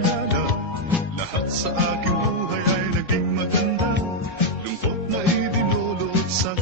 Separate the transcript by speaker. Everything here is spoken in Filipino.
Speaker 1: kakilala Lahat sa aking buhay ay naging maganda. Lungkot na idinulot sa